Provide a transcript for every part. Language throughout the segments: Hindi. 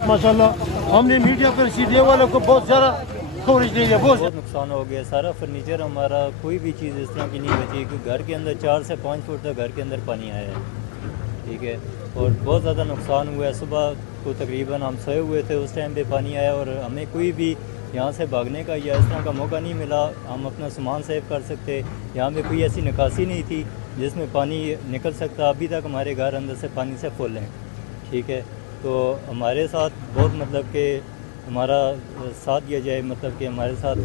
माशाल्लाह हमने मीडिया पर सीधे वालों को बहुत सारा कवरेज दे दिया। बहुत नुकसान हो गया, सारा फर्नीचर हमारा, कोई भी चीज़ इस तरह की नहीं बची कि घर के अंदर 4 से 5 फुट तक घर के अंदर पानी आया है। ठीक है, और बहुत ज़्यादा नुकसान हुआ है। सुबह को तकरीबन हम सोए हुए थे, उस टाइम पे पानी आया और हमें कोई भी यहाँ से भागने का या इस तरह का मौका नहीं मिला। हम अपना सामान सेव कर सकते, यहाँ पे कोई ऐसी निकासी नहीं थी जिसमें पानी निकल सकता। अभी तक हमारे घर अंदर से पानी से फुल हैं। ठीक है, तो हमारे साथ बहुत मतलब कि हमारा साथ दिया जाए, मतलब कि हमारे साथ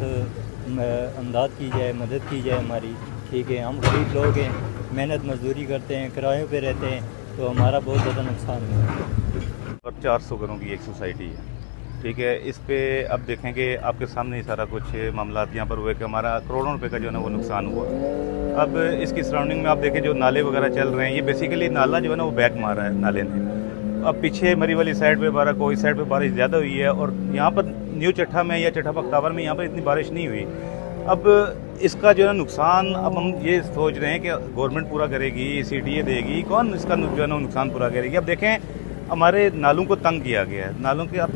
अमदाद की जाए, मदद की जाए हमारी। ठीक है, हम गरीब लोग हैं, मेहनत मजदूरी करते हैं, किरायों पे रहते हैं, तो हमारा बहुत ज़्यादा नुकसान हुआ है। और 400 घरों की एक सोसाइटी है। ठीक है, इस पे अब देखेंगे आपके सामने ही सारा कुछ मामला यहाँ पर हुए कि हमारा करोड़ों रुपए का जो है ना वो नुकसान हुआ। अब इसकी सराउंडिंग में आप देखें जो नाले वगैरह चल रहे हैं, ये बेसिकली नाला जो है ना वो बैक मारा है नाले ने। अब पीछे मरी वाली साइड पे बारह को इस साइड पे बारिश ज़्यादा हुई है और यहाँ पर न्यू चट्ठा में या चट्ठा पख्तावर में यहाँ पर इतनी बारिश नहीं हुई। अब इसका जो है नुकसान अब हम ये सोच रहे हैं कि गवर्नमेंट पूरा करेगी, CDA देगी, कौन इसका जो है ना नुकसान पूरा करेगी। अब देखें हमारे नालों को तंग किया गया है। नालों के अब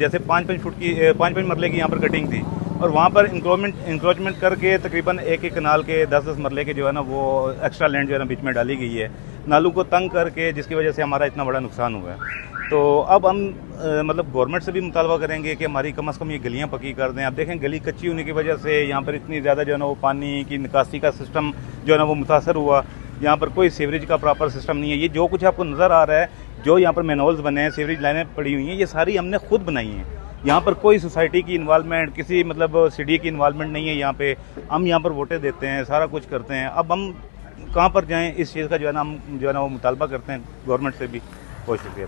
जैसे 5-5 फुट की 5-5 मरले की यहाँ पर कटिंग थी और वहाँ पर इंक्रोचमेंट करके तकरीबन एक कनाल के 10-10 मरले के जो है ना वो एक्स्ट्रा लैंड जो है ना बीच में डाली गई है, नालों को तंग करके, जिसकी वजह से हमारा इतना बड़ा नुकसान हुआ है। तो अब हम मतलब गवर्नमेंट से भी मुतालबा करेंगे कि हमारी कम से कम ये गलियाँ पक्की कर दें। अब देखें गली कच्ची होने की वजह से यहाँ पर इतनी ज़्यादा जो है ना वो पानी की निकासी का सिस्टम जो है ना वो मुतासर हुआ। यहाँ पर कोई सीवरेज का प्रॉपर सिस्टम नहीं है। ये जो कुछ आपको नज़र आ रहा है, जो यहाँ पर मैनहोल्स बने हैं, सीवरेज लाइनें पड़ी हुई हैं, ये सारी हमने खुद बनाई हैं। यहाँ पर कोई सोसाइटी की इन्वॉल्वमेंट, किसी मतलब CDA की इन्वॉल्वमेंट नहीं है। यहाँ पे हम यहाँ पर वोटें देते हैं, सारा कुछ करते हैं। अब हम कहाँ पर जाएं, इस चीज़ का जो है ना हम जो है ना वो मुतालबा करते हैं गवर्नमेंट से भी। बहुत शुक्रिया।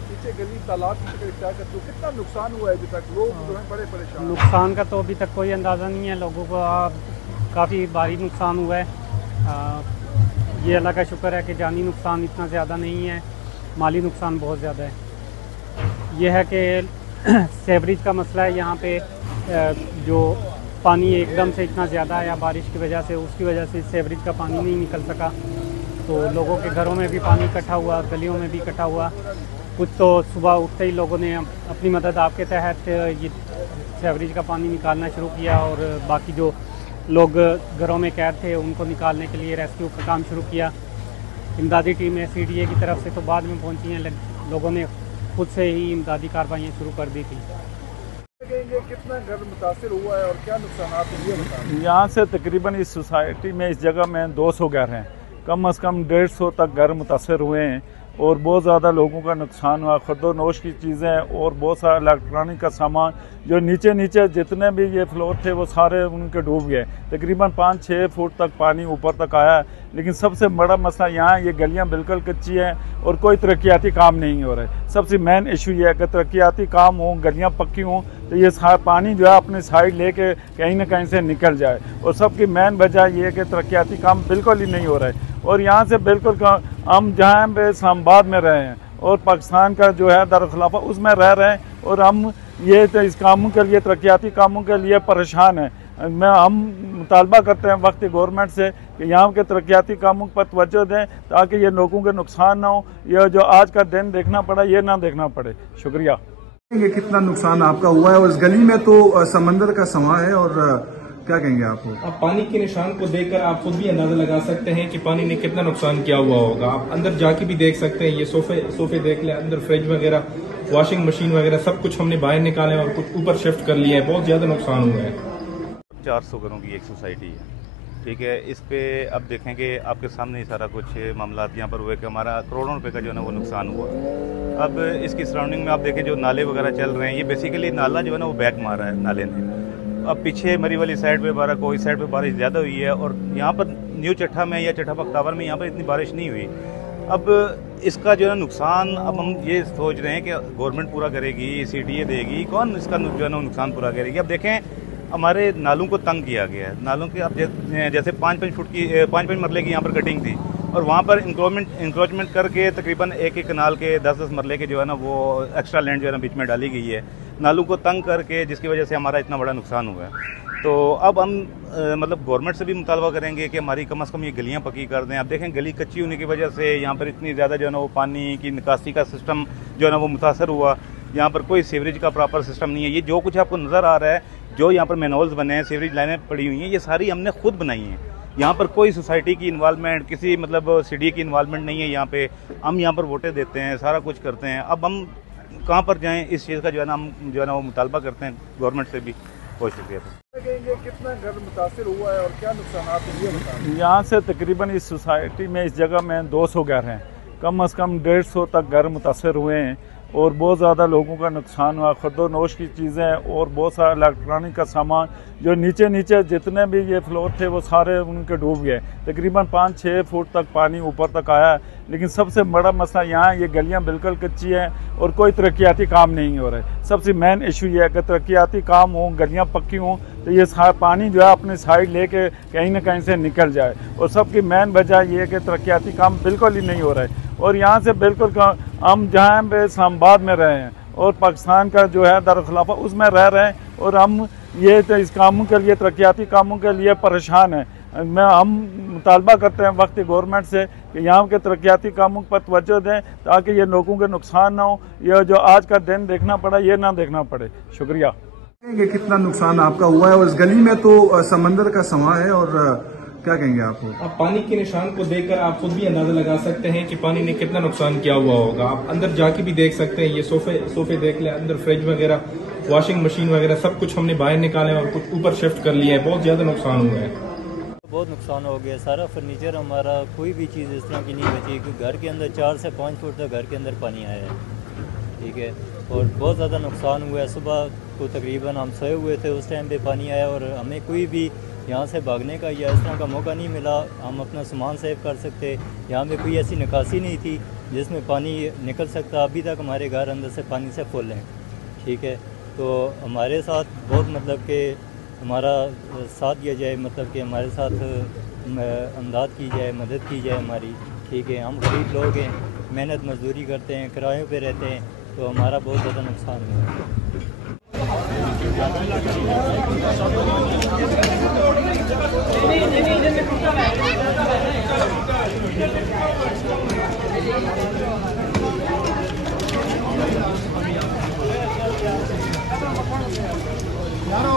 पीछे गली तालाब कितना नुकसान हुआ है अभी तक? लोग जो है बड़े परेशान। नुकसान का तो अभी तक कोई अंदाज़ा नहीं है लोगों को। काफ़ी भारी नुकसान हुआ है। ये अल्लाह का शुक्र है कि जानी नुकसान इतना ज़्यादा नहीं है, माली नुकसान बहुत ज़्यादा है। ये है कि सेवरेज का मसला है यहाँ पे। जो पानी एकदम से इतना ज़्यादा आया बारिश की वजह से, उसकी वजह से सेवरेज का पानी नहीं निकल सका, तो लोगों के घरों में भी पानी इकट्ठा हुआ, गलियों में भी इकट्ठा हुआ। कुछ तो सुबह उठते ही लोगों ने अपनी मदद आपके तहत ये सेवरेज का पानी निकालना शुरू किया और बाकी जो लोग घरों में कैद थे उनको निकालने के लिए रेस्क्यू का काम शुरू किया। इमदादी टीमें CDA की तरफ से तो बाद में पहुंची हैं, लोगों ने खुद से ही इमदादी कार्रवाइयाँ शुरू कर दी थी। कितना घर मुतासिर हुआ है और क्या नुकसान? यहाँ से तकरीबन इस सोसाइटी में, इस जगह में 200 घर हैं। कम से कम 150 तक घर मुतासर हुए हैं और बहुत ज़्यादा लोगों का नुकसान हुआ। खुर्दो नोश की चीज़ें और बहुत सारा इलेक्ट्रॉनिक का सामान जो नीचे जितने भी ये फ्लोर थे वो सारे उनके डूब गए। तकरीबन 5-6 फुट तक पानी ऊपर तक आया है। लेकिन सबसे बड़ा मसला यहाँ ये गलियाँ बिल्कुल कच्ची हैं और कोई तरक्याती काम नहीं हो रहा है। सबसे मेन इशू ये है कि तरक्याती काम हो, गलियाँ पक्की हों, तो ये पानी जो है अपनी साइड लेके कहीं ना कहीं से निकल जाए। और सबकी मेन वजह ये है कि तरक्याती काम बिल्कुल ही नहीं हो रहा है। और यहाँ से बिल्कुल हम जहाँ पे इस्लामाबाद में रहे हैं और पाकिस्तान का जो है दारुल-ए-खिलाफा उसमें रह रहे हैं और हम ये तो इस कामों के लिए, तरक्याती कामों के लिए परेशान हैं। हम मुतालबा करते हैं वक्त गवर्नमेंट से कि यहाँ के तरक्याती कामों पर तवज्जो दें ताकि ये लोगों के नुकसान ना हो। ये जो आज का दिन देखना पड़ा ये ना देखना पड़े। शुक्रिया। ये कितना नुकसान आपका हुआ है और इस गली में तो समंदर का समा है और क्या कहेंगे आप? अब पानी के निशान को देखकर आप खुद भी अंदाजा लगा सकते हैं कि पानी ने कितना नुकसान किया हुआ होगा। आप अंदर जाके भी देख सकते हैं। ये सोफे देख लें, अंदर फ्रिज वगैरह, वॉशिंग मशीन वगैरह सब कुछ हमने बाहर निकाले और कुछ ऊपर शिफ्ट कर लिया है। बहुत ज्यादा नुकसान हुआ है। 400 घरों की एक सोसाइटी है। ठीक है, इस पे अब देखेंगे आपके सामने ही सारा कुछ मामला यहाँ पर हुए कि हमारा करोड़ों रुपए का जो है ना वो नुकसान हुआ। अब इसकी सराउंडिंग में आप देखें जो नाले वगैरह चल रहे हैं, ये बेसिकली नाला जो है ना वो बैक मारा है नाले ने। अब पीछे मरी वाली साइड पे बारह को इस साइड पे बारिश ज़्यादा हुई है और यहाँ पर न्यू चट्ठा में या चट्ठा पख्तावर में यहाँ पर इतनी बारिश नहीं हुई। अब इसका जो है नुकसान अब हम ये सोच रहे हैं कि गवर्नमेंट पूरा करेगी, CDA देगी, कौन इसका जो है ना नुकसान पूरा करेगी। अब देखें हमारे नालों को तंग किया गया है। नालों के अब जैसे 5-5 फुट की 5-5 मरले की यहाँ पर कटिंग थी और वहाँ पर इंक्रोचमेंट करके तकरीबन एक कनाल के 10-10 मरले के जो है ना वो एक्स्ट्रा लैंड जो है ना बीच में डाली गई है, नालों को तंग करके, जिसकी वजह से हमारा इतना बड़ा नुकसान हुआ है। तो अब हम मतलब गवर्नमेंट से भी मुतालबा करेंगे कि हमारी कम से कम ये गलियाँ पक्की कर दें। अब देखें गली कच्ची होने की वजह से यहाँ पर इतनी ज़्यादा जो है ना वो पानी की निकासी का सिस्टम जो है ना वो मुतासर हुआ। यहाँ पर कोई सीवरेज का प्रॉपर सिस्टम नहीं है। ये जो कुछ आपको नज़र आ रहा है, जो यहाँ पर मैनहोल्स बने हैं, सीवरेज लाइनें पड़ी हुई हैं, ये सारी हमने खुद बनाई हैं। यहाँ पर कोई सोसाइटी की इन्वॉल्वमेंट, किसी मतलब सिटी की इन्वॉल्वमेंट नहीं है। यहाँ पे हम यहाँ पर वोटें देते हैं, सारा कुछ करते हैं। अब हम कहाँ पर जाएँ, इस चीज़ का जो है ना हम जो है ना वो मुतालबा करते हैं गवर्नमेंट से भी। बहुत शुक्रिया। कितना घर मुतासिर हुआ है और क्या नुकसान? यहाँ से तकरीबन इस सोसाइटी में, इस जगह में 200 घर हैं। कम से कम 150 तक घर मुतासर हुए हैं और बहुत ज़्यादा लोगों का नुकसान हुआ। खुर्दोनोश की चीज़ें और बहुत सारा इलेक्ट्रॉनिक का सामान जो नीचे जितने भी ये फ्लोर थे वो सारे उनके डूब गए। तकरीबन 5-6 फुट तक पानी ऊपर तक आया। लेकिन सबसे बड़ा मसला यहाँ ये गलियाँ बिल्कुल कच्ची हैं और कोई तरक्याती काम नहीं हो रहा है। सबसे मेन इशू ये है कि तरक्याती काम हो, गलियाँ पक्की हों तो ये पानी जो है अपनी साइड लेके कहीं ना कहीं से निकल जाए। और सबकी मेन वजह ये है कि तरक्याती काम बिल्कुल ही नहीं हो रहा है। और यहाँ से बिल्कुल हम जहाँ पे इस्लामाबाद में रहे हैं और पाकिस्तान का जो है दारुल-ए-खिलाफा उसमें रह रहे हैं और हम ये तो इस कामों के लिए, तरक्याती कामों के लिए परेशान हैं। हम मुतालबा करते हैं वक्त गवर्नमेंट से कि यहाँ के तरक्याती कामों पर तवज्जो दें ताकि ये लोगों के नुकसान ना हो। ये जो आज का दिन देखना पड़ा ये ना देखना पड़े। शुक्रिया। कितना नुकसान आपका हुआ है और इस गली में तो समंदर का समा है और क्या कहेंगे आप? आप पानी के निशान को देखकर आप खुद भी अंदाजा लगा सकते हैं कि पानी ने कितना नुकसान किया हुआ होगा। आप अंदर जाके भी देख सकते हैं। ये सोफे देख लें, अंदर फ्रिज वगैरह, वॉशिंग मशीन वगैरह सब कुछ हमने बाहर निकाले और कुछ ऊपर शिफ्ट कर लिया है। बहुत ज्यादा नुकसान हुआ है। बहुत नुकसान हो गया। सारा फर्नीचर हमारा, कोई भी चीज़ इस तरह की नहीं बची कि घर के अंदर 4 से 5 फुट तक घर के अंदर पानी आया है। ठीक है, और बहुत ज़्यादा नुकसान हुआ है। सुबह को तकरीबन हम सोए हुए थे, उस टाइम पे पानी आया और हमें कोई भी यहाँ से भागने का या इस तरह का मौका नहीं मिला। हम अपना सामान सेव कर सकते। यहाँ पे कोई ऐसी निकासी नहीं थी जिसमें पानी निकल सकता। अभी तक हमारे घर अंदर से पानी से फुल हैं। ठीक है, तो हमारे साथ बहुत मतलब कि हमारा साथ दिया जाए, मतलब कि हमारे साथ अमदाद की जाए, मदद की जाए हमारी। ठीक है, हम गरीब लोग हैं, मेहनत मजदूरी करते हैं, किरायों पे रहते हैं, तो हमारा बहुत ज़्यादा नुकसान हुआ है। यार